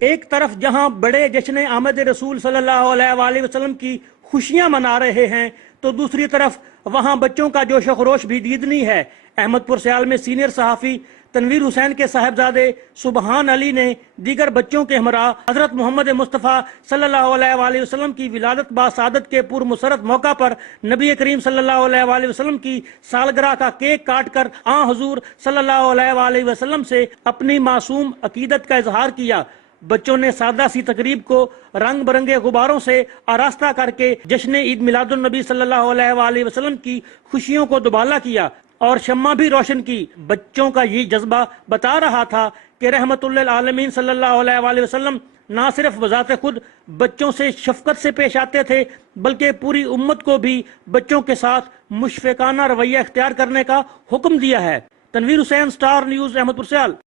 ایک طرف جہاں بڑے جشن آمد رسول صلی اللہ علیہ وآلہ وسلم کی خوشیاں منا رہے ہیں تو دوسری طرف وہاں بچوں کا جوش و خروش بھی دیدنی ہے۔ احمد پور سیال میں سینئر صحافی تنویر حسین کے صاحبزادے سبحان علی نے دیگر بچوں کے ہمراہ حضرت محمد مصطفیٰ صلی اللہ علیہ وآلہ وسلم کی ولادت باسعادت کے پرمسرت موقع پر نبی کریم صلی اللہ علیہ وآلہ وسلم کی سالگرہ کا کیک کاٹ کر حضور صلی اللہ علیہ وآلہ وسلم سے اپنی معصوم عقیدت کا اظہار کیا۔ بچوں نے سادہ سی تقریب کو رنگ برنگے غباروں سے آراستہ کر کے جشن عید میلاد النبی صلی اللہ علیہ وآلہ وسلم کی خوشیوں کو دوبالا کیا اور شمع بھی روشن کی۔ بچوں کا یہ جذبہ بتا رہا تھا کہ رحمت للعالمین صلی اللہ علیہ وآلہ وسلم نہ صرف بذات خود بچوں سے شفقت سے پیش آتے تھے بلکہ پوری امت کو بھی بچوں کے ساتھ مشفقانہ رویہ اختیار کرنے کا حکم دیا ہے۔ تنویر حسین، سٹار نیوز، احمد پور سیال۔